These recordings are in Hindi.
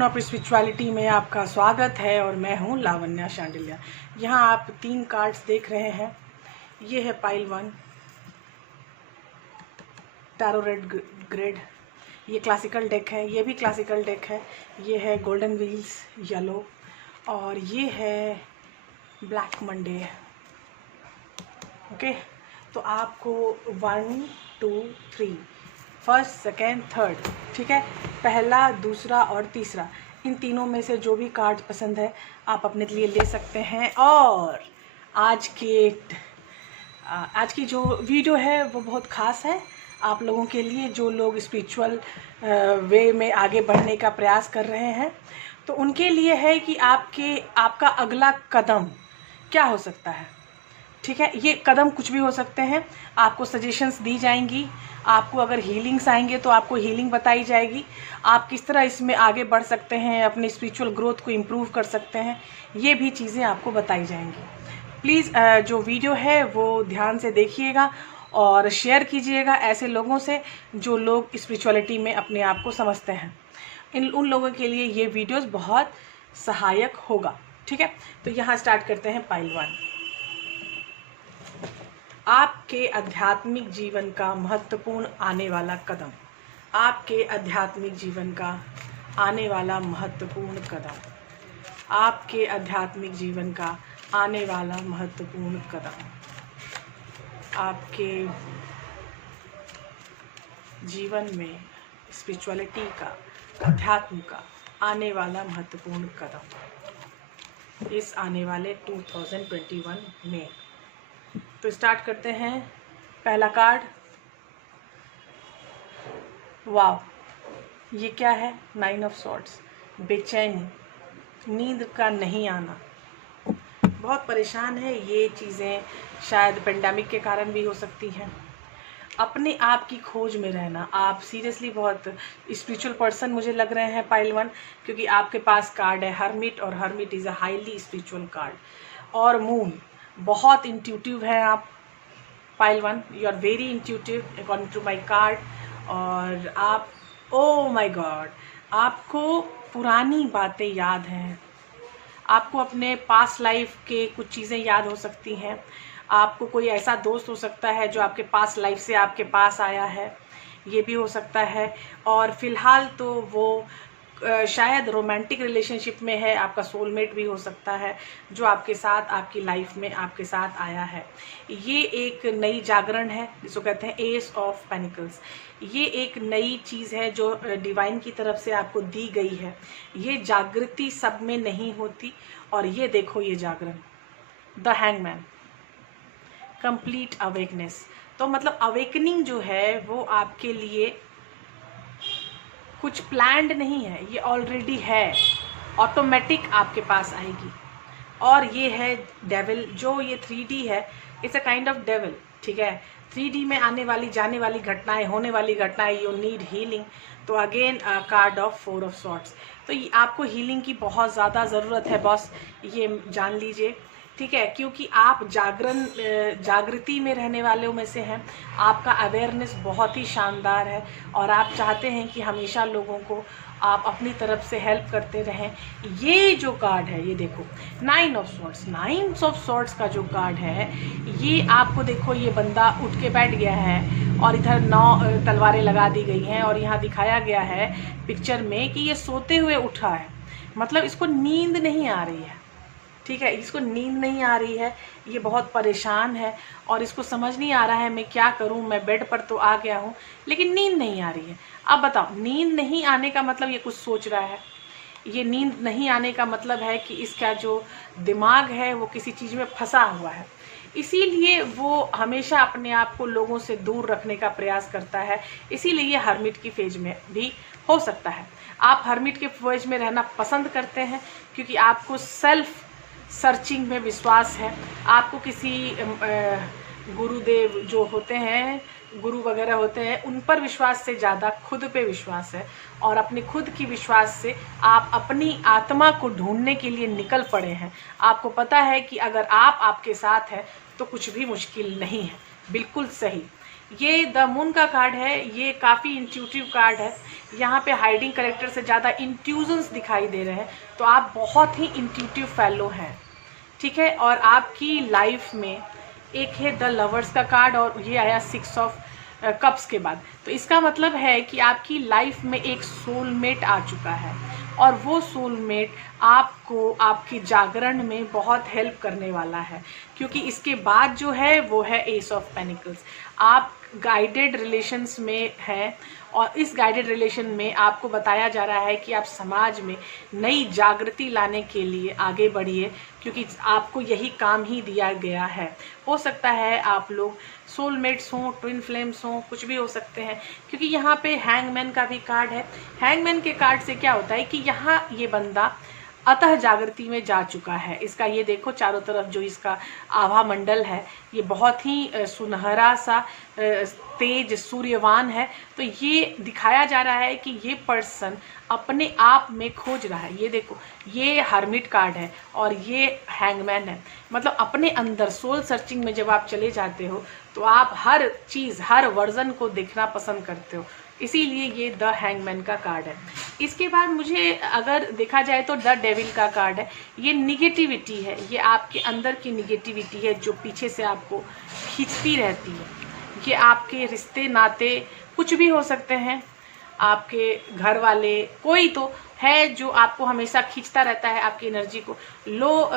टाउन ऑफ स्पिरिचुअलिटी में आपका स्वागत है और मैं हूं लावण्या शांडिल्या। यहां आप 3 कार्ड्स देख रहे हैं। ये है पाइल 1 टैरो रेड ग्रेड, ये क्लासिकल डेक है। ये भी क्लासिकल डेक है। ये है गोल्डन व्हील्स येलो और ये है ब्लैक मंडे। ओके, तो आपको 1 2 3 फर्स्ट सेकेंड थर्ड, ठीक है, पहला दूसरा और तीसरा, इन तीनों में से जो भी कार्ड पसंद है आप अपने लिए ले सकते हैं। और आज की जो वीडियो है वो बहुत ख़ास है आप लोगों के लिए, जो लोग स्पिरिचुअल वे में आगे बढ़ने का प्रयास कर रहे हैं। तो उनके लिए है कि आपका अगला कदम क्या हो सकता है। ठीक है, ये कदम कुछ भी हो सकते हैं। आपको सजेशंस दी जाएंगी, आपको अगर हीलिंग्स आएंगे तो आपको हीलिंग बताई जाएगी, आप किस तरह इसमें आगे बढ़ सकते हैं, अपनी स्पिरिचुअल ग्रोथ को इम्प्रूव कर सकते हैं, ये भी चीज़ें आपको बताई जाएंगी। प्लीज़ जो वीडियो है वो ध्यान से देखिएगा और शेयर कीजिएगा ऐसे लोगों से जो लोग स्पिरिचुअलिटी में अपने आप को समझते हैं। उन लोगों के लिए ये वीडियोज़ बहुत सहायक होगा। ठीक है, तो यहाँ स्टार्ट करते हैं पाइल 1। आपके आध्यात्मिक जीवन का महत्वपूर्ण आने वाला कदम। आपके आध्यात्मिक जीवन का आने वाला महत्वपूर्ण कदम। आपके आध्यात्मिक जीवन का आने वाला महत्वपूर्ण कदम। आपके जीवन में स्पिरिचुअलिटी का, अध्यात्म का आने वाला महत्वपूर्ण कदम इस आने वाले 2021 में। तो स्टार्ट करते हैं। पहला कार्ड, वाव, ये क्या है? 9 ऑफ सॉर्ड्स। बेचैनी, नींद का नहीं आना, बहुत परेशान है। ये चीज़ें शायद पेंडेमिक के कारण भी हो सकती हैं। अपने आप की खोज में रहना, आप सीरियसली बहुत स्पिरिचुअल पर्सन मुझे लग रहे हैं पाइल 1, क्योंकि आपके पास कार्ड है हर्मिट और hermit is a highly spiritual card. और मून, बहुत इंट्यूटिव है आप pile 1, you are very intuitive according to my card. और आप, ओ माई गॉड, आपको पुरानी बातें याद हैं, आपको अपने पास्ट लाइफ के कुछ चीज़ें याद हो सकती हैं। आपको कोई ऐसा दोस्त हो सकता है जो आपके पास्ट लाइफ से आपके पास आया है, ये भी हो सकता है। और फिलहाल तो वो शायद रोमांटिक रिलेशनशिप में है, आपका सोलमेट भी हो सकता है जो आपके साथ, आपकी लाइफ में आपके साथ आया है। ये एक नई जागरण है जिसको कहते हैं एस ऑफ पेनिकल्स। ये एक नई चीज़ है जो डिवाइन की तरफ से आपको दी गई है। ये जागृति सब में नहीं होती। और ये देखो, ये जागरण, द हैंगमैन, कंप्लीट अवेकनेस। तो मतलब अवेकनिंग जो है वो आपके लिए कुछ प्लान्ड नहीं है, ये ऑलरेडी है, ऑटोमेटिक आपके पास आएगी। और ये है डेविल, जो ये 3D है, it's a kind of devil. ठीक है, 3D में आने वाली जाने वाली घटनाएं, होने वाली घटनाएं, यू नीड हीलिंग। तो again card of 4 of swords. तो आपको हीलिंग की बहुत ज़्यादा ज़रूरत है बॉस, ये जान लीजिए। ठीक है, क्योंकि आप जागृति में रहने वालों में से हैं, आपका अवेयरनेस बहुत ही शानदार है और आप चाहते हैं कि हमेशा लोगों को आप अपनी तरफ से हेल्प करते रहें। ये जो कार्ड है, ये देखो, 9 ऑफ सॉर्ड्स। 9 ऑफ सॉर्ड्स का जो कार्ड है, ये आपको देखो, ये बंदा उठ के बैठ गया है और इधर 9 तलवारें लगा दी गई हैं और यहाँ दिखाया गया है पिक्चर में कि ये सोते हुए उठा है, मतलब इसको नींद नहीं आ रही है। ठीक है, इसको नींद नहीं आ रही है, ये बहुत परेशान है और इसको समझ नहीं आ रहा है मैं क्या करूं, मैं बेड पर तो आ गया हूं लेकिन नींद नहीं आ रही है। अब बताओ, नींद नहीं आने का मतलब ये कुछ सोच रहा है। ये नींद नहीं आने का मतलब है कि इसका जो दिमाग है वो किसी चीज़ में फंसा हुआ है, इसीलिए वो हमेशा अपने आप को लोगों से दूर रखने का प्रयास करता है। इसीलिए ये हर्मिट की फेज में भी हो सकता है। आप हर्मिट के फेज में रहना पसंद करते हैं क्योंकि आपको सेल्फ सर्चिंग में विश्वास है। आपको किसी गुरुदेव जो होते हैं, गुरु वगैरह होते हैं, उन पर विश्वास से ज़्यादा खुद पे विश्वास है। और अपने खुद की विश्वास से आप अपनी आत्मा को ढूंढने के लिए निकल पड़े हैं। आपको पता है कि अगर आप आपके साथ हैं तो कुछ भी मुश्किल नहीं है। बिल्कुल सही। ये द मून का कार्ड है, ये काफ़ी इंट्यूटिव कार्ड है। यहाँ पे हाइडिंग करेक्टर से ज़्यादा इंट्यूजन्स दिखाई दे रहे हैं, तो आप बहुत ही इंट्यूटिव फेलो हैं, ठीक है। और आपकी लाइफ में एक है द लवर्स का कार्ड, और ये आया 6 ऑफ कप्स के बाद। तो इसका मतलब है कि आपकी लाइफ में एक सोलमेट आ चुका है, और वो सोलमेट आपको आपके जागरण में बहुत हेल्प करने वाला है, क्योंकि इसके बाद जो है वो है एस ऑफ पेनिकल्स। आप गाइडेड रिलेशंस में हैं, और इस गाइडेड रिलेशन में आपको बताया जा रहा है कि आप समाज में नई जागृति लाने के लिए आगे बढ़िए, क्योंकि आपको यही काम ही दिया गया है। हो सकता है आप लोग सोलमेट्स हों, ट्विन फ्लेम्स हों, कुछ भी हो सकते हैं, क्योंकि यहाँ पे हैंगमैन का भी कार्ड है। हैंगमैन के कार्ड से क्या होता है कि यहाँ ये बंदा अतः जागृति में जा चुका है। इसका ये देखो चारों तरफ जो इसका आभा मंडल है, ये बहुत ही सुनहरा सा तेज सूर्यवान है। तो ये दिखाया जा रहा है कि ये पर्सन अपने आप में खोज रहा है। ये देखो, ये हर्मिट कार्ड है और ये हैंगमैन है। मतलब अपने अंदर सोल सर्चिंग में जब आप चले जाते हो तो आप हर चीज़, हर वर्जन को देखना पसंद करते हो, इसीलिए ये द हैंगमैन का कार्ड है। इसके बाद मुझे अगर देखा जाए तो द डेविल का कार्ड है। ये निगेटिविटी है, ये आपके अंदर की निगेटिविटी है जो पीछे से आपको खींचती रहती है। ये आपके रिश्ते नाते कुछ भी हो सकते हैं, आपके घर वाले कोई तो है जो आपको हमेशा खींचता रहता है आपकी एनर्जी को। लो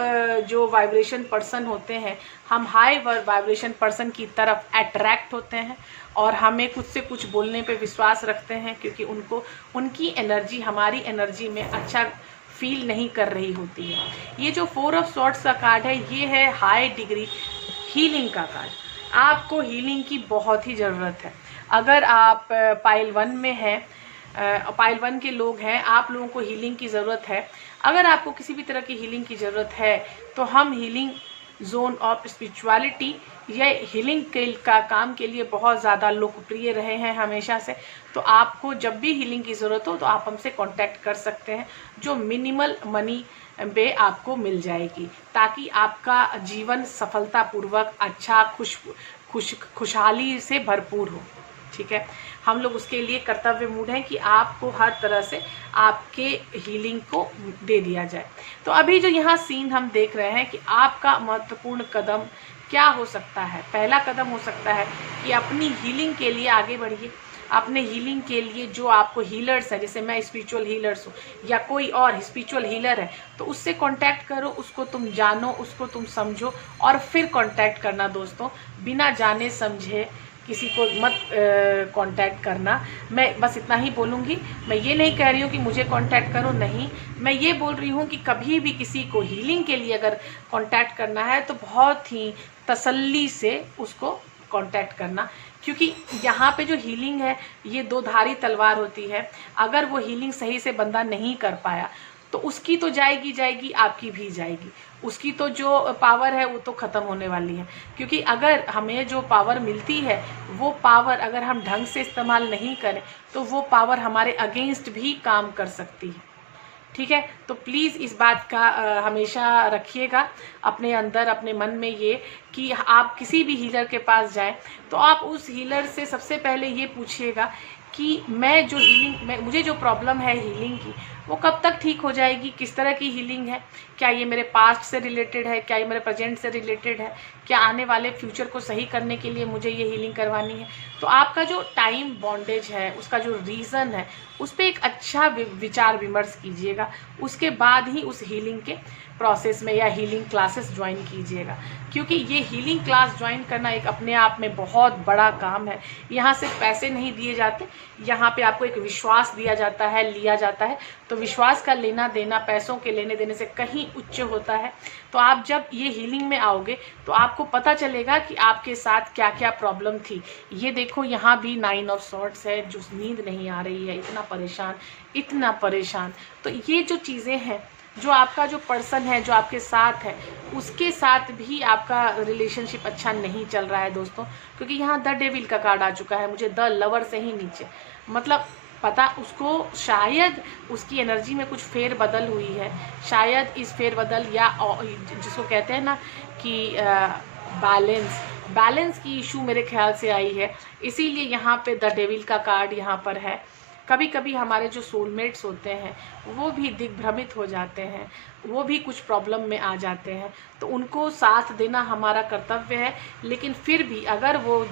जो वाइब्रेशन पर्सन होते हैं, हम हाई वाइब्रेशन पर्सन की तरफ अट्रैक्ट होते हैं, और हमें कुछ से कुछ बोलने पे विश्वास रखते हैं, क्योंकि उनको उनकी एनर्जी हमारी एनर्जी में अच्छा फील नहीं कर रही होती है। ये जो 4 ऑफ सॉर्ड्स का कार्ड है, ये है हाई डिग्री हीलिंग का कार्ड। आपको हीलिंग की बहुत ही ज़रूरत है। अगर आप पाइल 1 में हैं, पाइल 1 के लोग हैं, आप लोगों को हीलिंग की ज़रूरत है। अगर आपको किसी भी तरह की हीलिंग की ज़रूरत है तो हम हीलिंग जोन ऑफ स्पिरिचुअलिटी या हीलिंग का काम के लिए बहुत ज़्यादा लोकप्रिय रहे हैं हमेशा से। तो आपको जब भी हीलिंग की ज़रूरत हो तो आप हमसे कांटेक्ट कर सकते हैं, जो मिनिमल मनी पे आपको मिल जाएगी, ताकि आपका जीवन सफलतापूर्वक अच्छा खुशहाली से भरपूर हो। ठीक है, हम लोग उसके लिए कर्तव्य मूड हैं कि आपको हर तरह से आपके हीलिंग को दे दिया जाए। तो अभी जो यहाँ सीन हम देख रहे हैं कि आपका महत्वपूर्ण कदम क्या हो सकता है। पहला कदम हो सकता है कि अपनी हीलिंग के लिए आगे बढ़िए। अपने हीलिंग के लिए जो आपको हीलर्स है, जैसे मैं स्पिरिचुअल हीलर्स हूँ या कोई और स्पिरिचुअल हीलर है, तो उससे कांटेक्ट करो, उसको तुम जानो, उसको तुम समझो और फिर कांटेक्ट करना। दोस्तों, बिना जाने समझे किसी को मत कांटेक्ट करना। मैं बस इतना ही बोलूँगी। मैं ये नहीं कह रही हूँ कि मुझे कांटेक्ट करो, नहीं, मैं ये बोल रही हूँ कि कभी भी किसी को हीलिंग के लिए अगर कांटेक्ट करना है तो बहुत ही तसल्ली से उसको कांटेक्ट करना, क्योंकि यहाँ पे जो हीलिंग है ये 2 धारी तलवार होती है। अगर वो हीलिंग सही से बंदा नहीं कर पाया तो उसकी तो जाएगी, आपकी भी जाएगी। उसकी तो जो पावर है वो तो ख़त्म होने वाली है, क्योंकि अगर हमें जो पावर मिलती है वो पावर अगर हम ढंग से इस्तेमाल नहीं करें तो वो पावर हमारे अगेंस्ट भी काम कर सकती है। ठीक है, तो प्लीज़ इस बात का हमेशा रखिएगा अपने अंदर, अपने मन में, ये कि आप किसी भी हीलर के पास जाएं तो आप उस हीलर से सबसे पहले ये पूछिएगा कि मैं जो मुझे जो प्रॉब्लम है हीलिंग की, वो कब तक ठीक हो जाएगी, किस तरह की हीलिंग है, क्या ये मेरे पास्ट से रिलेटेड है, क्या ये मेरे प्रेजेंट से रिलेटेड है, क्या आने वाले फ्यूचर को सही करने के लिए मुझे ये हीलिंग करवानी है। तो आपका जो टाइम बॉन्डेज है, उसका जो रीज़न है, उस पर एक अच्छा विचार विमर्श कीजिएगा। उसके बाद ही उस हीलिंग के प्रोसेस में या हीलिंग क्लासेस ज्वाइन कीजिएगा, क्योंकि ये हीलिंग क्लास ज्वाइन करना एक अपने आप में बहुत बड़ा काम है। यहाँ सिर्फ पैसे नहीं दिए जाते, यहाँ पे आपको एक विश्वास दिया जाता है, लिया जाता है। तो विश्वास का लेना देना पैसों के लेने देने से कहीं उच्च होता है। तो आप जब ये हीलिंग में आओगे तो आपको पता चलेगा कि आपके साथ क्या क्या प्रॉब्लम थी। ये देखो, यहाँ भी 9 ऑफ सॉर्ड्स है, जो नींद नहीं आ रही है, इतना परेशान। तो ये जो चीज़ें हैं, जो आपका जो पर्सन है जो आपके साथ है, उसके साथ भी आपका रिलेशनशिप अच्छा नहीं चल रहा है दोस्तों, क्योंकि यहाँ द डेविल का कार्ड आ चुका है मुझे द लवर से ही नीचे। मतलब पता उसको शायद उसकी एनर्जी में कुछ फेरबदल हुई है, शायद इस फेरबदल या जिसको कहते हैं ना कि बैलेंस, बैलेंस की इशू मेरे ख्याल से आई है, इसीलिए यहाँ पे द डेविल का कार्ड यहाँ पर है। कभी कभी हमारे जो सोलमेट्स होते हैं वो भी दिग्भ्रमित हो जाते हैं, वो भी कुछ प्रॉब्लम में आ जाते हैं, तो उनको साथ देना हमारा कर्तव्य है। लेकिन फिर भी अगर वो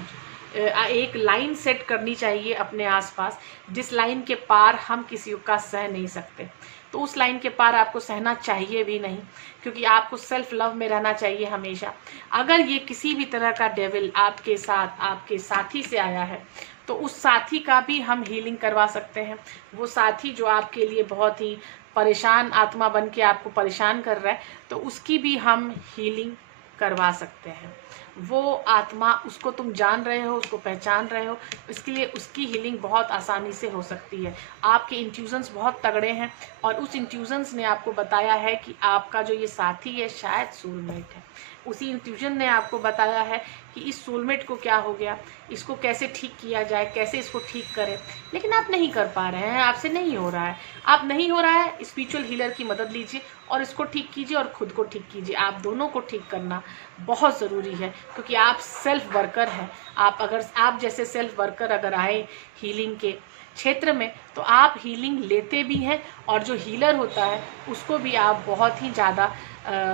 एक लाइन सेट करनी चाहिए अपने आसपास, जिस लाइन के पार हम किसी का सह नहीं सकते, तो उस लाइन के पार आपको सहना चाहिए भी नहीं, क्योंकि आपको सेल्फ लव में रहना चाहिए हमेशा। अगर ये किसी भी तरह का डेविल आपके साथ, आपके साथी से आया है, तो उस साथी का भी हम हीलिंग करवा सकते हैं। वो साथी जो आपके लिए बहुत ही परेशान आत्मा बन के आपको परेशान कर रहा है, तो उसकी भी हम हीलिंग करवा सकते हैं। वो आत्मा, उसको तुम जान रहे हो, उसको पहचान रहे हो, इसके लिए उसकी हीलिंग बहुत आसानी से हो सकती है। आपके इंट्यूजन्स बहुत तगड़े हैं और उस इंट्यूजन्स ने आपको बताया है कि आपका जो ये साथी है शायद सोलमेट है। उसी इंट्यूजन ने आपको बताया है कि इस सोलमेट को क्या हो गया, इसको कैसे ठीक किया जाए, कैसे इसको ठीक करें, लेकिन आप नहीं कर पा रहे हैं, आपसे नहीं हो रहा है। आप नहीं हो रहा है, स्पिरिचुअल हीलर की मदद लीजिए और इसको ठीक कीजिए और खुद को ठीक कीजिए। आप दोनों को ठीक करना बहुत ज़रूरी है, क्योंकि आप सेल्फ वर्कर हैं। आप जैसे सेल्फ वर्कर अगर आए हीलिंग के क्षेत्र में, तो आप हीलिंग लेते भी हैं, और जो हीलर होता है उसको भी आप बहुत ही ज़्यादा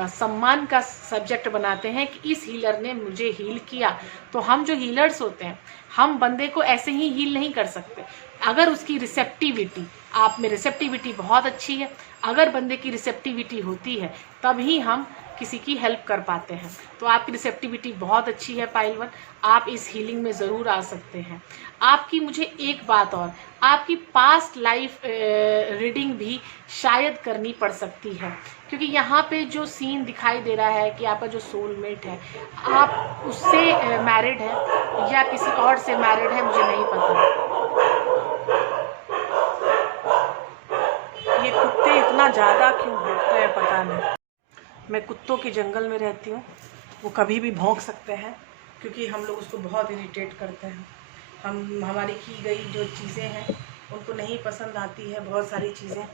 सम्मान का सब्जेक्ट बनाते हैं कि इस हीलर ने मुझे हील किया। तो हम जो हीलर्स होते हैं, हम बंदे को ऐसे ही हील नहीं कर सकते। अगर उसकी रिसेप्टिविटी, आप में रिसेप्टिविटी बहुत अच्छी है, अगर बंदे की रिसेप्टिविटी होती है तभी हम किसी की हेल्प कर पाते हैं। तो आपकी रिसेप्टिविटी बहुत अच्छी है पाइल 1, आप इस हीलिंग में ज़रूर आ सकते हैं। आपकी मुझे एक बात और, आपकी पास्ट लाइफ रीडिंग भी शायद करनी पड़ सकती है, क्योंकि यहाँ पे जो सीन दिखाई दे रहा है कि आपका जो सोलमेट है, आप उससे मैरिड है या किसी और से मैरिड है, मुझे नहीं पता। ये कुत्ते इतना ज़्यादा क्यों भौंकते हैं पता नहीं। मैं कुत्तों के जंगल में रहती हूँ, वो कभी भी भौंक सकते हैं, क्योंकि हम लोग उसको बहुत इरिटेट करते हैं। हमारी की गई जो चीज़ें हैं उनको नहीं पसंद आती है, बहुत सारी चीज़ें,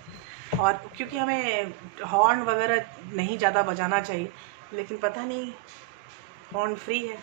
और क्योंकि हमें हॉर्न वगैरह नहीं ज़्यादा बजाना चाहिए, लेकिन पता नहीं, हॉर्न फ्री है,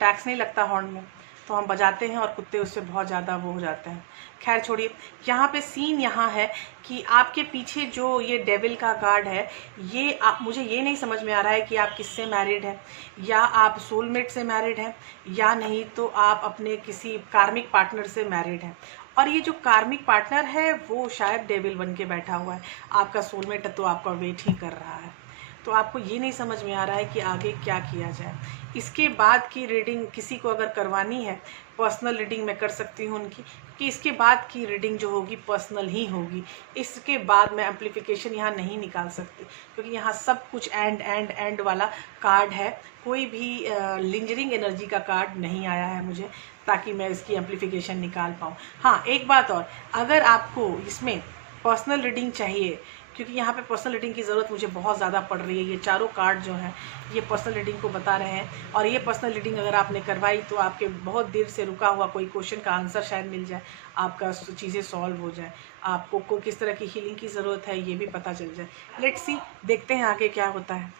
टैक्स नहीं लगता हॉर्न में, तो हम बजाते हैं और कुत्ते उससे बहुत ज़्यादा वो हो जाते हैं। खैर छोड़िए, यहाँ पे सीन यहाँ है कि आपके पीछे जो ये डेविल का कार्ड है, ये मुझे ये नहीं समझ में आ रहा है कि आप किससे मैरिड हैं, या आप सोलमेट से मैरिड हैं, या नहीं तो आप अपने किसी कार्मिक पार्टनर से मैरिड हैं। और ये जो कार्मिक पार्टनर है वो शायद डेविल बन के बैठा हुआ है, आपका सोलमेट तो आपका वेट ही कर रहा है। तो आपको ये नहीं समझ में आ रहा है कि आगे क्या किया जाए। इसके बाद की रीडिंग किसी को अगर करवानी है, पर्सनल रीडिंग मैं कर सकती हूँ उनकी, कि इसके बाद की रीडिंग जो होगी पर्सनल ही होगी। इसके बाद मैं एम्प्लीफिकेशन यहाँ नहीं निकाल सकती, क्योंकि यहाँ सब कुछ एंड वाला कार्ड है। कोई भी लिंजरिंग एनर्जी का कार्ड नहीं आया है मुझे, ताकि मैं इसकी एम्प्लीफिकेशन निकाल पाऊँ। हाँ, एक बात और, अगर आपको इसमें पर्सनल रीडिंग चाहिए, क्योंकि यहाँ पे पर्सनल रीडिंग की ज़रूरत मुझे बहुत ज़्यादा पड़ रही है, ये चारों कार्ड जो हैं ये पर्सनल रीडिंग को बता रहे हैं, और ये पर्सनल रीडिंग अगर आपने करवाई तो आपके बहुत देर से रुका हुआ कोई क्वेश्चन का आंसर शायद मिल जाए, आपका चीज़ें सॉल्व हो जाए, आपको किस तरह की हीलिंग की ज़रूरत है ये भी पता चल जाए। लेट्स सी, देखते हैं आगे क्या होता है।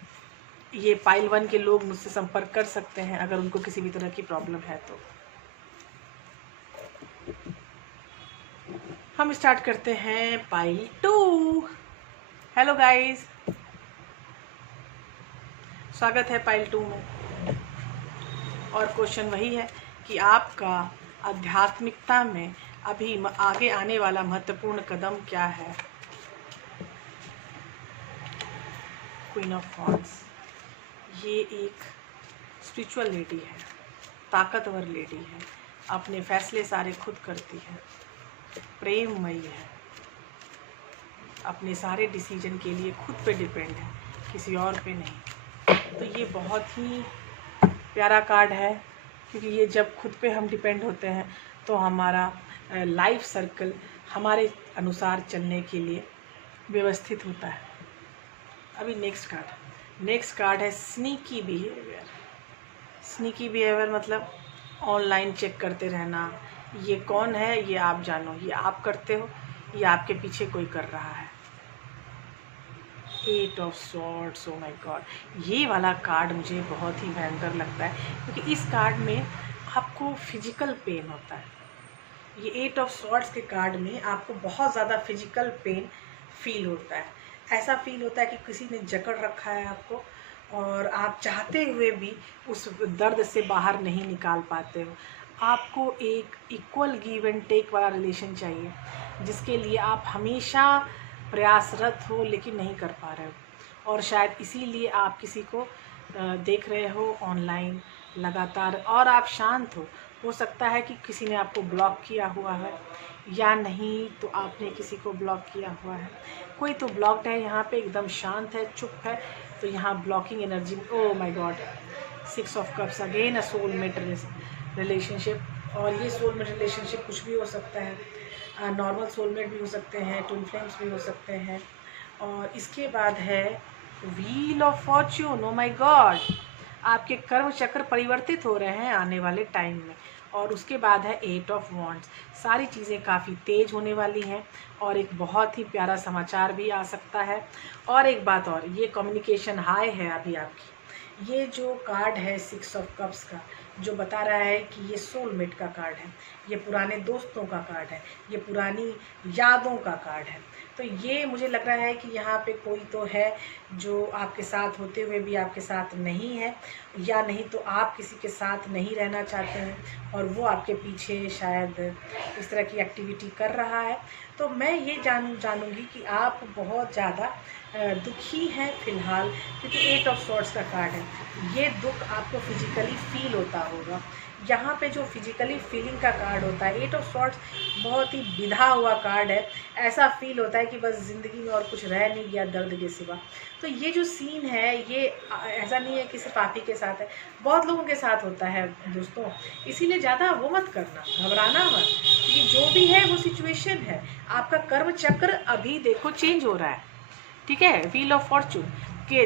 ये पाइल 1 के लोग मुझसे संपर्क कर सकते हैं अगर उनको किसी भी तरह की प्रॉब्लम है तो। हम स्टार्ट करते हैं पाइल 2। हेलो गाइस, स्वागत है पाइल 2 में। और क्वेश्चन वही है कि आपका आध्यात्मिकता में अभी आगे आने वाला महत्वपूर्ण कदम क्या है। क्वीन ऑफ वॉन्ड्स, ये एक स्पिरिचुअल लेडी है, ताकतवर लेडी है, अपने फैसले सारे खुद करती है, प्रेममयी है, अपने सारे डिसीजन के लिए खुद पे डिपेंड है, किसी और पे नहीं। तो ये बहुत ही प्यारा कार्ड है, क्योंकि ये जब खुद पे हम डिपेंड होते हैं तो हमारा लाइफ सर्कल हमारे अनुसार चलने के लिए व्यवस्थित होता है। अभी नेक्स्ट कार्ड है स्नीकी बिहेवियर। स्नीकी बिहेवियर मतलब ऑनलाइन चेक करते रहना। ये कौन है ये आप जानो, ये आप करते हो या आपके पीछे कोई कर रहा है। 8 of swords, oh my God, ये वाला कार्ड मुझे बहुत ही भयंकर लगता है क्योंकि इस कार्ड में आपको फिजिकल पेन होता है। ये 8 ऑफ सॉर्ड्स के कार्ड में आपको बहुत ज़्यादा फिजिकल पेन फील होता है। ऐसा फील होता है कि किसी ने जकड़ रखा है आपको और आप चाहते हुए भी उस दर्द से बाहर नहीं निकाल पाते हो। आपको एक इक्वल गिव एंड टेक वाला रिलेशन चाहिए जिसके लिए आप हमेशा प्रयासरत हो लेकिन नहीं कर पा रहे हो, और शायद इसीलिए आप किसी को देख रहे हो ऑनलाइन लगातार और आप शांत हो सकता है कि किसी ने आपको ब्लॉक किया हुआ है या नहीं तो आपने किसी को ब्लॉक किया हुआ है। कोई तो ब्लॉक्ड है यहाँ पे, एकदम शांत है, चुप है, तो यहाँ blocking energy. Oh my God, 6 of cups, again a soulmate relationship. और ये सोलमेट रिलेशनशिप कुछ भी हो सकता है, नॉर्मल सोलमेट भी हो सकते हैं, ट्विन फ्लेम्स भी हो सकते हैं। और इसके बाद है wheel of Fortune. Oh my God, आपके कर्म चक्र परिवर्तित हो रहे हैं आने वाले टाइम में। और उसके बाद है 8 ऑफ वॉन्ड्स। सारी चीज़ें काफ़ी तेज होने वाली हैं और एक बहुत ही प्यारा समाचार भी आ सकता है। और एक बात और, ये कम्युनिकेशन हाई है अभी आपकी। ये जो कार्ड है 6 ऑफ कप्स का, जो बता रहा है कि ये सोलमेट का कार्ड है, ये पुराने दोस्तों का कार्ड है, ये पुरानी यादों का कार्ड है। तो ये मुझे लग रहा है कि यहाँ पे कोई तो है जो आपके साथ होते हुए भी आपके साथ नहीं है, या नहीं तो आप किसी के साथ नहीं रहना चाहते हैं और वो आपके पीछे शायद इस तरह की एक्टिविटी कर रहा है। तो मैं ये जानूंगी कि आप बहुत ज़्यादा दुखी हैं फ़िलहाल, क्योंकि 8 ऑफ सॉर्ड्स का कार्ड है। ये दुख आपको फिजिकली फील होता होगा। यहाँ पे जो फिजिकली फीलिंग का कार्ड होता है 8 ऑफ सॉर्ड्स, बहुत ही बिधा हुआ कार्ड है। ऐसा फील होता है कि बस ज़िंदगी में और कुछ रह नहीं गया दर्द के सिवा। तो ये जो सीन है ये ऐसा नहीं है कि सिर्फ आप ही के साथ है, बहुत लोगों के साथ होता है दोस्तों। इसीलिए ज़्यादा वो मत करना, घबराना मत, क्योंकि जो भी है वो सिचुएशन है। आपका कर्म चक्र अभी देखो चेंज हो रहा है, ठीक है। व्हील ऑफ फॉर्चून के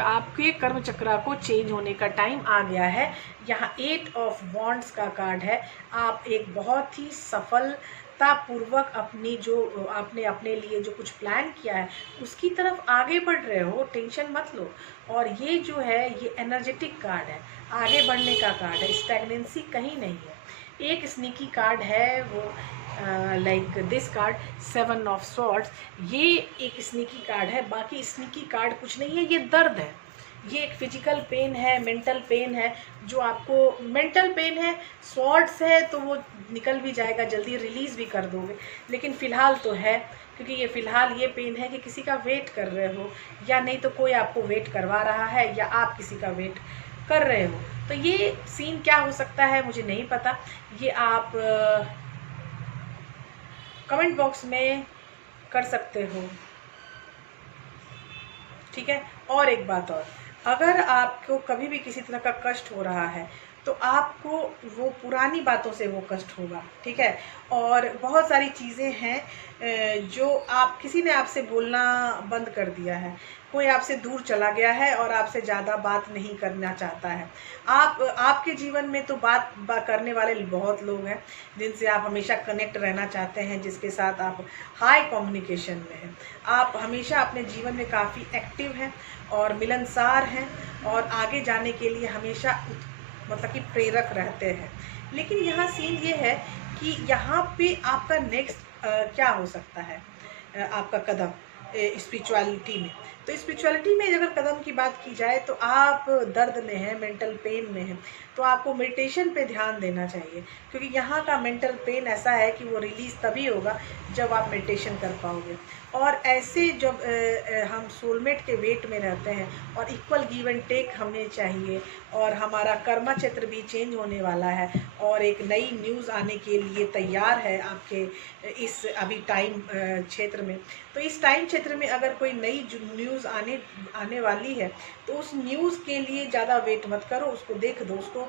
आपके कर्म चक्र को चेंज होने का टाइम आ गया है। यहाँ 8 ऑफ वॉन्ड्स का कार्ड है। आप एक बहुत ही सफलतापूर्वक अपनी जो आपने अपने लिए जो कुछ प्लान किया है उसकी तरफ आगे बढ़ रहे हो, टेंशन मत लो। और ये जो है ये एनर्जेटिक कार्ड है, आगे बढ़ने का कार्ड है, स्टैग्नेंसी कहीं नहीं है। एक स्नीकी कार्ड है वो like this card 7 of swords, ये एक स्नीकी कार्ड है। बाकी स्नीकी कार्ड कुछ नहीं है, ये दर्द है, ये एक फिजिकल पेन है, मेंटल पेन है। जो आपको मेंटल पेन है, सॉर्ड्स है तो वो निकल भी जाएगा, जल्दी रिलीज़ भी कर दोगे, लेकिन फ़िलहाल तो है, क्योंकि ये फ़िलहाल ये पेन है कि किसी का वेट कर रहे हो, या नहीं तो कोई आपको वेट करवा रहा है या आप किसी का वेट कर रहे हो। तो ये सीन क्या हो सकता है मुझे नहीं पता, ये आप कमेंट बॉक्स में कर सकते हो, ठीक है। और एक बात और, अगर आपको कभी भी किसी तरह का कष्ट हो रहा है तो आपको वो पुरानी बातों से वो कष्ट होगा, ठीक है। और बहुत सारी चीज़ें हैं जो आप किसी ने आपसे बोलना बंद कर दिया है, कोई आपसे दूर चला गया है और आपसे ज़्यादा बात नहीं करना चाहता है। आपके जीवन में तो बात करने वाले बहुत लोग हैं जिनसे आप हमेशा कनेक्ट रहना चाहते हैं, जिसके साथ आप हाई कम्युनिकेशन में हैं। आप हमेशा अपने जीवन में काफ़ी एक्टिव हैं और मिलनसार हैं और आगे जाने के लिए हमेशा मतलब कि प्रेरक रहते हैं। लेकिन यहाँ सीन ये है कि यहाँ पे आपका नेक्स्ट क्या हो सकता है, आपका कदम स्पिरिचुअलिटी में। तो स्पिरिचुअलिटी में अगर कदम की बात की जाए तो आप दर्द में हैं, मेंटल पेन में हैं, तो आपको मेडिटेशन पे ध्यान देना चाहिए, क्योंकि यहाँ का मेंटल पेन ऐसा है कि वो रिलीज़ तभी होगा जब आप मेडिटेशन कर पाओगे। और ऐसे जब हम सोलमेट के वेट में रहते हैं और इक्वल गिव एंड टेक हमें चाहिए, और हमारा कर्मा क्षेत्र भी चेंज होने वाला है और एक नई न्यूज़ आने के लिए तैयार है आपके इस अभी टाइम क्षेत्र में। तो इस टाइम क्षेत्र में अगर कोई नई न्यूज़ आने वाली है तो उस न्यूज़ के लिए ज़्यादा वेट मत करो, उसको देख दो, उसको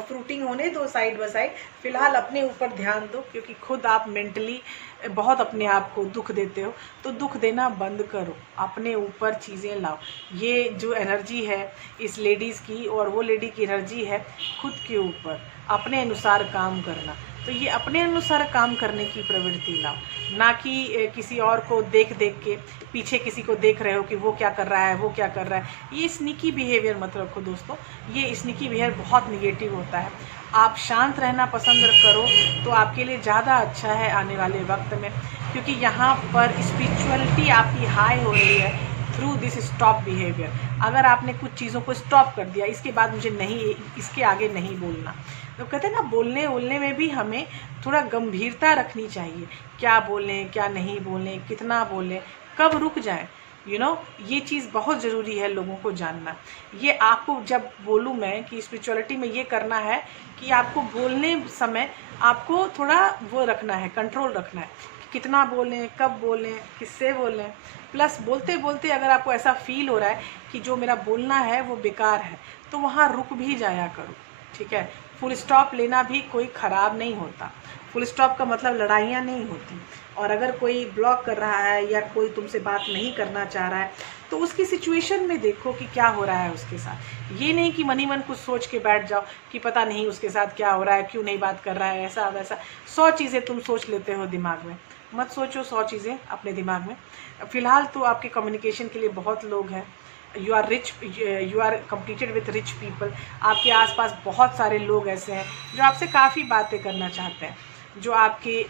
फ्रूटिंग होने दो साइड बाय साइड। फ़िलहाल अपने ऊपर ध्यान दो, क्योंकि खुद आप मेंटली बहुत अपने आप को दुख देते हो, तो दुख देना बंद करो, अपने ऊपर चीज़ें लाओ। ये जो एनर्जी है इस लेडीज़ की, और वो लेडी की एनर्जी है खुद के ऊपर अपने अनुसार काम करना। तो ये अपने अनुसार काम करने की प्रवृत्ति लाओ, ना कि किसी और को देख देख के पीछे किसी को देख रहे हो कि वो क्या कर रहा है, वो क्या कर रहा है। ये स्नीकी बिहेवियर मत रखो दोस्तों, ये स्नीकी बिहेवियर बहुत निगेटिव होता है। आप शांत रहना पसंद करो तो आपके लिए ज़्यादा अच्छा है आने वाले वक्त में, क्योंकि यहाँ पर स्पिरिचुअलिटी आपकी हाई हो रही है थ्रू दिस स्टॉप बिहेवियर। अगर आपने कुछ चीज़ों को स्टॉप कर दिया, इसके बाद मुझे नहीं, इसके आगे नहीं बोलना, तो कहते हैं ना, बोलने में भी हमें थोड़ा गंभीरता रखनी चाहिए। क्या बोलें, क्या नहीं बोलें, कितना बोलें, कब रुक जाएं, ये चीज़ बहुत ज़रूरी है लोगों को जानना। ये आपको जब बोलूँ मैं कि स्पिरिचुअलिटी में ये करना है कि आपको बोलने समय आपको थोड़ा वो रखना है, कंट्रोल रखना है, कितना बोलें, कब बोलें, किससे बोलें। प्लस बोलते बोलते अगर आपको ऐसा फील हो रहा है कि जो मेरा बोलना है वो बेकार है, तो वहाँ रुक भी जाया करो, ठीक है। फुल स्टॉप लेना भी कोई ख़राब नहीं होता। फुल स्टॉप का मतलब लड़ाइयाँ नहीं होती। और अगर कोई ब्लॉक कर रहा है या कोई तुमसे बात नहीं करना चाह रहा है, तो उसकी सिचुएशन में देखो कि क्या हो रहा है उसके साथ। ये नहीं कि मन ही मन कुछ सोच के बैठ जाओ कि पता नहीं उसके साथ क्या हो रहा है, क्यों नहीं बात कर रहा है, ऐसा वैसा 100 चीज़ें तुम सोच लेते हो दिमाग में। मत सोचो 100 चीज़ें अपने दिमाग में। फ़िलहाल तो आपके कम्युनिकेशन के लिए बहुत लोग हैं। You are rich, you are completed with rich people. आपके आसपास बहुत सारे लोग ऐसे हैं जो आपसे काफ़ी बातें करना चाहते हैं, जो आपके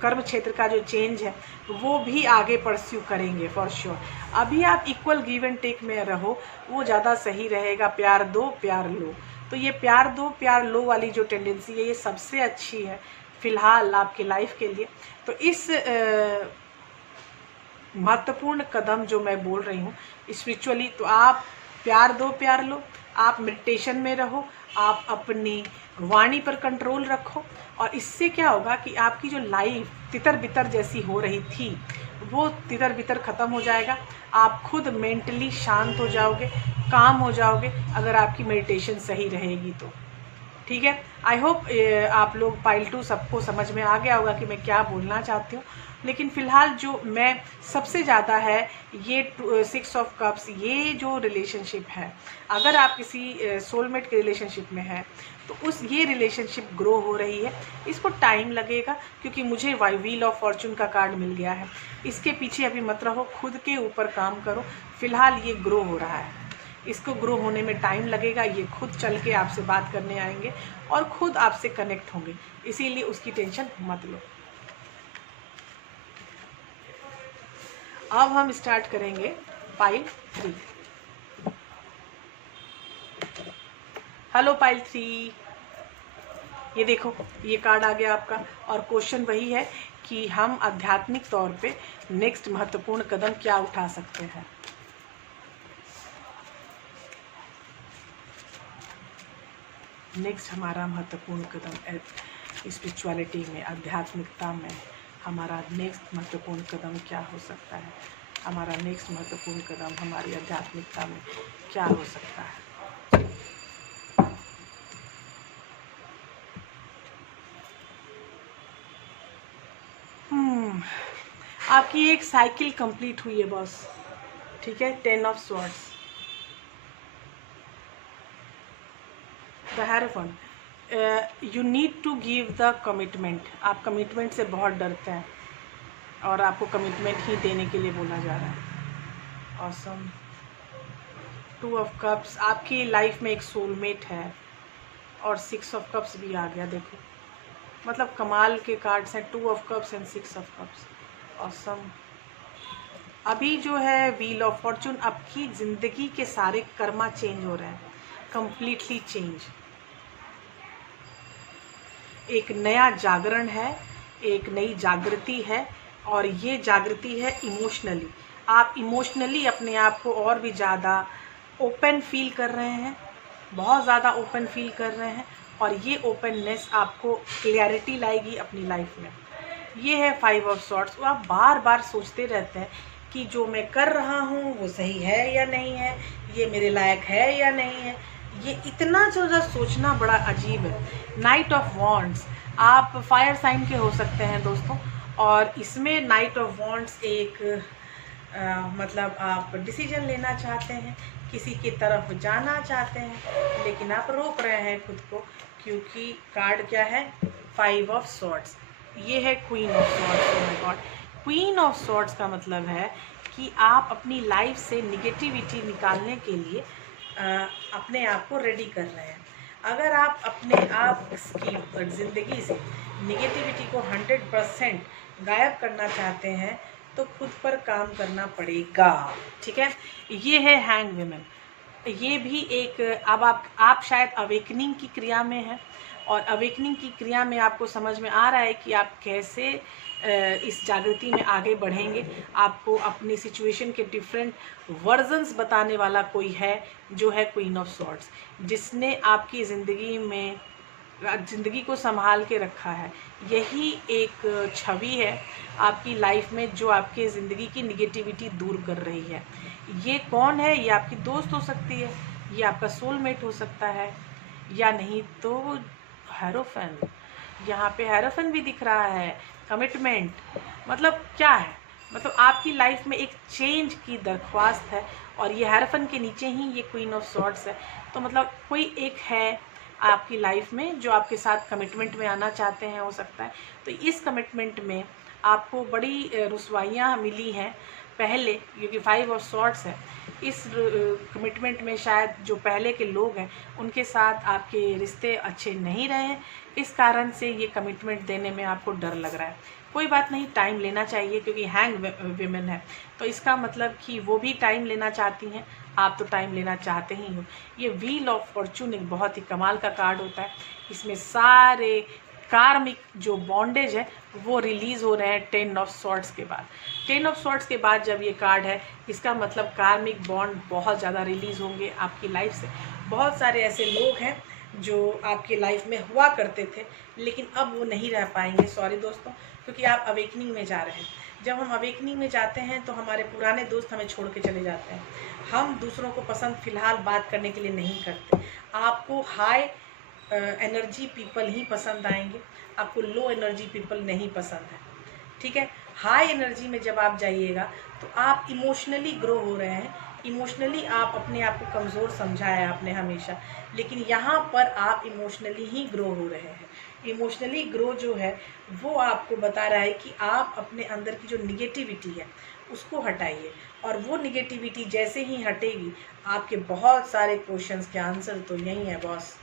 कर्म क्षेत्र का जो चेंज है वो भी आगे परस्यू करेंगे फॉर श्योर। अभी आप इक्वल गिव एंड टेक में रहो, वो ज़्यादा सही रहेगा। प्यार दो, प्यार लो। तो ये प्यार दो, प्यार लो वाली जो टेंडेंसी है, ये सबसे अच्छी है फ़िलहाल आपके लाइफ के लिए। तो इस महत्वपूर्ण कदम जो मैं बोल रही हूँ स्पिरिचुअली, तो आप प्यार दो, प्यार लो। आप मेडिटेशन में रहो, आप अपनी वाणी पर कंट्रोल रखो, और इससे क्या होगा कि आपकी जो लाइफ तितर बितर जैसी हो रही थी वो तितर बितर ख़त्म हो जाएगा। आप खुद मेंटली शांत हो जाओगे, काम हो जाओगे, अगर आपकी मेडिटेशन सही रहेगी तो। ठीक है, आई होप आप लोग पाइल 2 सबको समझ में आ गया होगा कि मैं क्या बोलना चाहती हूँ। लेकिन फ़िलहाल जो मैं सबसे ज़्यादा है ये 6 ऑफ कप्स, ये जो रिलेशनशिप है, अगर आप किसी सोलमेट के रिलेशनशिप में हैं तो ये रिलेशनशिप ग्रो हो रही है। इसको टाइम लगेगा, क्योंकि मुझे व्हील ऑफ फॉर्चून का कार्ड मिल गया है। इसके पीछे अभी मत रहो, खुद के ऊपर काम करो। फ़िलहाल ये ग्रो हो रहा है, इसको ग्रो होने में टाइम लगेगा। ये खुद चल के आपसे बात करने आएंगे और खुद आपसे कनेक्ट होंगे, इसीलिए उसकी टेंशन मत लो। अब हम स्टार्ट करेंगे पाइल 3। हेलो पाइल 3, ये देखो ये कार्ड आ गया आपका, और क्वेश्चन वही है कि हम आध्यात्मिक तौर पे नेक्स्ट महत्वपूर्ण कदम क्या उठा सकते हैं। नेक्स्ट हमारा महत्वपूर्ण कदम स्पिरिचुअलिटी में, आध्यात्मिकता में, हमारा नेक्स्ट महत्वपूर्ण कदम क्या हो सकता है। हमारा नेक्स्ट महत्वपूर्ण कदम हमारी आध्यात्मिकता में क्या हो सकता है। आपकी एक साइकिल कंप्लीट हुई है बॉस, ठीक है। 10 of swords, the hierophant. You need to give the commitment. आप कमिटमेंट से बहुत डरते हैं और आपको कमिटमेंट ही देने के लिए बोला जा रहा है। ऑसम। 2 ऑफ कप्स, आपकी लाइफ में एक सोलमेट है, और 6 ऑफ कप्स भी आ गया। देखो मतलब कमाल के कार्ड्स हैं, 2 of cups and 6 of cups. Awesome. अभी जो है व्हील ऑफ फॉर्चून, आपकी ज़िंदगी के सारे कर्मा चेंज हो रहे हैं, कंप्लीटली चेंज। एक नया जागरण है, एक नई जागृति है, और ये जागृति है इमोशनली। आप इमोशनली अपने आप को और भी ज़्यादा ओपन फील कर रहे हैं, बहुत ज़्यादा ओपन फील कर रहे हैं, और ये ओपननेस आपको क्लैरिटी लाएगी अपनी लाइफ में। ये है 5 ऑफ स्वॉर्ड्स। आप बार बार सोचते रहते हैं कि जो मैं कर रहा हूँ वो सही है या नहीं है, ये मेरे लायक है या नहीं है। ये इतना ज़्यादा सोचना बड़ा अजीब है। नाइट ऑफ वॉन्ड्स, आप फायर साइन के हो सकते हैं दोस्तों, और इसमें नाइट ऑफ वॉन्ड्स एक मतलब आप डिसीजन लेना चाहते हैं, किसी की तरफ जाना चाहते हैं, लेकिन आप रोक रहे हैं खुद को, क्योंकि कार्ड क्या है, 5 ऑफ सॉर्ड्स, ये है queen of swords. Oh my God, queen of swords का मतलब है कि आप अपनी लाइफ से निगेटिविटी निकालने के लिए अपने आप को रेडी कर रहे हैं। अगर आप अपने आप की ज़िंदगी से निगेटिविटी को 100% गायब करना चाहते हैं तो खुद पर काम करना पड़ेगा, ठीक है। ये है हैंग वुमेन, ये भी एक अब आप शायद अवेकनिंग की क्रिया में हैं और अवेकनिंग की क्रिया में आपको समझ में आ रहा है कि आप कैसे इस जागृति में आगे बढ़ेंगे। आपको अपनी सिचुएशन के डिफरेंट वर्जन्स बताने वाला कोई है जो है क्वीन ऑफ सॉर्ड्स, जिसने आपकी ज़िंदगी को संभाल के रखा है। यही एक छवि है आपकी लाइफ में जो आपकी ज़िंदगी की निगेटिविटी दूर कर रही है। ये कौन है? ये आपकी दोस्त हो सकती है, ये आपका सोलमेट हो सकता है, या नहीं तो हेरोफेन। यहाँ पे हेरोफेन भी दिख रहा है। कमिटमेंट मतलब क्या है? मतलब आपकी लाइफ में एक चेंज की दरख्वास्त है और ये हेरोफेन के नीचे ही ये क्वीन ऑफ सॉर्ड्स है। तो मतलब कोई एक है आपकी लाइफ में जो आपके साथ कमिटमेंट में आना चाहते हैं, हो सकता है। तो इस कमिटमेंट में आपको बड़ी रुसवाइयाँ मिली हैं पहले, क्योंकि 5 ऑफ सॉर्ड्स है। इस कमिटमेंट में शायद जो पहले के लोग हैं उनके साथ आपके रिश्ते अच्छे नहीं रहे हैं, इस कारण से ये कमिटमेंट देने में आपको डर लग रहा है। कोई बात नहीं, टाइम लेना चाहिए, क्योंकि हैंग विमेन है तो इसका मतलब कि वो भी टाइम लेना चाहती हैं, आप तो टाइम लेना चाहते ही हो। ये व्हील ऑफ फॉर्चून एक बहुत ही कमाल का कार्ड होता है। इसमें सारे कार्मिक जो बॉन्डेज है वो रिलीज़ हो रहे हैं 10 ऑफ सॉर्ड्स के बाद। 10 ऑफ सॉर्ड्स के बाद जब ये कार्ड है, इसका मतलब कार्मिक बॉन्ड बहुत ज़्यादा रिलीज़ होंगे आपकी लाइफ से। बहुत सारे ऐसे लोग हैं जो आपकी लाइफ में हुआ करते थे लेकिन अब वो नहीं रह पाएंगे। सॉरी दोस्तों, क्योंकि आप अवेकनिंग में जा रहे हैं। जब हम अवेकनिंग में जाते हैं तो हमारे पुराने दोस्त हमें छोड़ के चले जाते हैं। हम दूसरों को पसंद फ़िलहाल बात करने के लिए नहीं करते। आपको हाई एनर्जी पीपल ही पसंद आएंगे, आपको लो एनर्जी पीपल नहीं पसंद है, ठीक है। हाई एनर्जी में जब आप जाइएगा तो आप इमोशनली ग्रो हो रहे हैं। इमोशनली आप अपने आप को कमज़ोर समझा है आपने हमेशा, लेकिन यहाँ पर आप इमोशनली ही ग्रो हो रहे हैं। इमोशनली ग्रो जो है वो आपको बता रहा है कि आप अपने अंदर की जो निगेटिविटी है उसको हटाइए, और वो निगेटिविटी जैसे ही हटेगी आपके बहुत सारे क्वेश्चंस के आंसर तो यही है बॉस।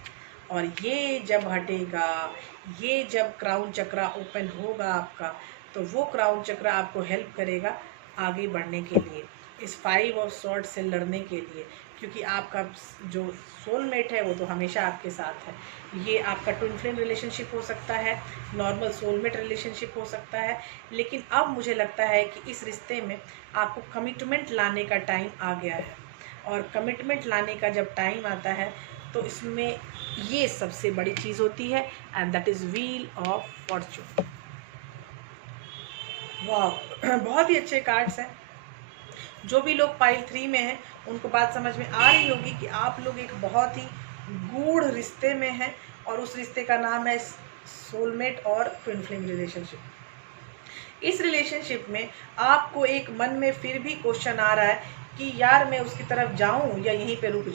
और ये जब हटेगा, ये जब क्राउन चक्रा ओपन होगा आपका, तो वो क्राउन चक्रा आपको हेल्प करेगा आगे बढ़ने के लिए, इस 5 ऑफ सॉर्ड से लड़ने के लिए, क्योंकि आपका जो सोलमेट है वो तो हमेशा आपके साथ है। ये आपका ट्विन फ्लेम रिलेशनशिप हो सकता है, नॉर्मल सोलमेट रिलेशनशिप हो सकता है, लेकिन अब मुझे लगता है कि इस रिश्ते में आपको कमिटमेंट लाने का टाइम आ गया है। और कमिटमेंट लाने का जब टाइम आता है तो इसमें ये सबसे बड़ी चीज़ होती है, and that is wheel of Fortune. वाह, बहुत ही अच्छे कार्ड्स हैं। जो भी लोग पाइल 3 में हैं उनको बात समझ में आ रही होगी कि आप लोग एक बहुत ही गूढ़ रिश्ते में हैं, और उस रिश्ते का नाम है सोलमेट और ट्विन फ्लेम रिलेशनशिप। इस रिलेशनशिप में आपको एक मन में फिर भी क्वेश्चन आ रहा है कि यार मैं उसकी तरफ जाऊं या यहीं पे रुक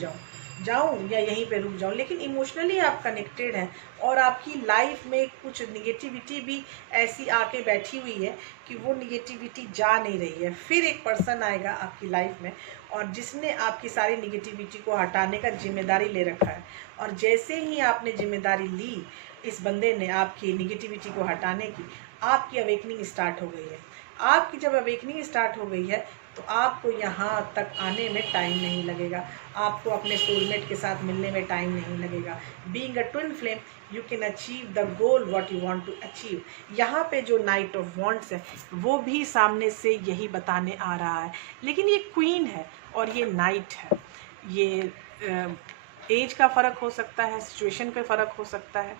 जाऊं, लेकिन इमोशनली आप कनेक्टेड हैं और आपकी लाइफ में कुछ निगेटिविटी भी ऐसी आके बैठी हुई है कि वो निगेटिविटी जा नहीं रही है। फिर एक पर्सन आएगा आपकी लाइफ में और जिसने आपकी सारी निगेटिविटी को हटाने का जिम्मेदारी ले रखा है, और जैसे ही आपने जिम्मेदारी ली इस बंदे ने आपकी निगेटिविटी को हटाने की, आपकी अवेकनिंग स्टार्ट हो गई है। आपकी जब अवेकनिंग स्टार्ट हो गई है तो आपको यहाँ तक आने में टाइम नहीं लगेगा, आपको अपने सोलमेट के साथ मिलने में टाइम नहीं लगेगा। Being a twin flame you can achieve the goal what you want to achieve. यहाँ पे जो नाइट ऑफ वॉन्ट्स है वो भी सामने से यही बताने आ रहा है, लेकिन ये क्वीन है और ये नाइट है। ये एज का फ़र्क हो सकता है, सिचुएशन का फ़र्क हो सकता है,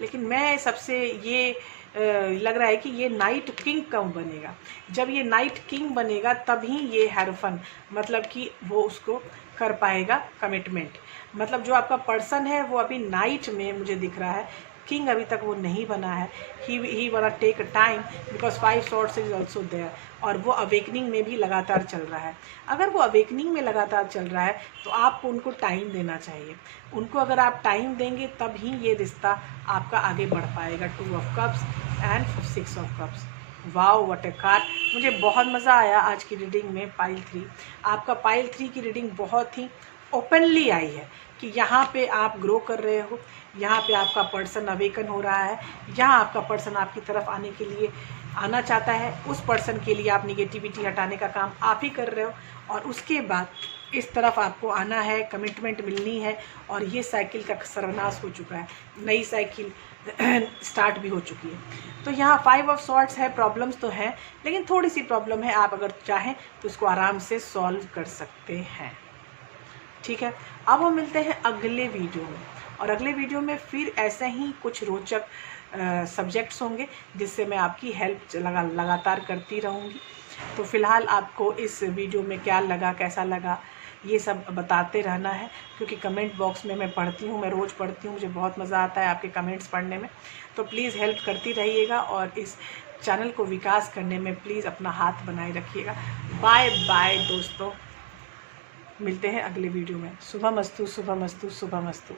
लेकिन मैं सबसे ये लग रहा है कि ये नाइट किंग कब बनेगा। जब ये नाइट किंग बनेगा तभी ये हेरोफन मतलब कि वो उसको कर पाएगा कमिटमेंट। मतलब जो आपका पर्सन है वो अभी नाइट में मुझे दिख रहा है किंग अभी तक वो नहीं बना है। He want take time because 5 swords is also there, और वो अवेकनिंग में भी लगातार चल रहा है। अगर वो अवेकनिंग में लगातार चल रहा है तो आपको उनको टाइम देना चाहिए। उनको अगर आप टाइम देंगे तब ही ये रिश्ता आपका आगे बढ़ पाएगा। 2 of cups and 6 of cups. Wow what A card. मुझे बहुत मज़ा आया आज की रीडिंग में। पाइल 3, आपका पाइल 3 की रीडिंग बहुत ही ओपनली आई है कि यहाँ पे आप ग्रो कर रहे हो, यहाँ पे आपका पर्सन अवेकन हो रहा है, यहाँ आपका पर्सन आपकी तरफ आने के लिए आना चाहता है। उस पर्सन के लिए आप निगेटिविटी हटाने का काम आप ही कर रहे हो, और उसके बाद इस तरफ आपको आना है, कमिटमेंट मिलनी है, और ये साइकिल का सर्वनाश हो चुका है, नई साइकिल स्टार्ट भी हो चुकी है। तो यहाँ 5 ऑफ सॉर्ड्स है, प्रॉब्लम्स तो हैं, लेकिन थोड़ी सी प्रॉब्लम है, आप अगर चाहें तो उसको आराम से सॉल्व कर सकते हैं। ठीक है, अब हम मिलते हैं अगले वीडियो में, और अगले वीडियो में फिर ऐसे ही कुछ रोचक सब्जेक्ट्स होंगे जिससे मैं आपकी हेल्प लगातार करती रहूँगी। तो फिलहाल आपको इस वीडियो में क्या लगा, कैसा लगा, ये सब बताते रहना है, क्योंकि कमेंट बॉक्स में मैं पढ़ती हूँ, मैं रोज़ पढ़ती हूँ, मुझे बहुत मज़ा आता है आपके कमेंट्स पढ़ने में। तो प्लीज़ हेल्प करती रहिएगा, और इस चैनल को विकास करने में प्लीज़ अपना हाथ बनाए रखिएगा। बाय बाय दोस्तों, मिलते हैं अगले वीडियो में। शुभमस्तु शुभमस्तु शुभमस्तु।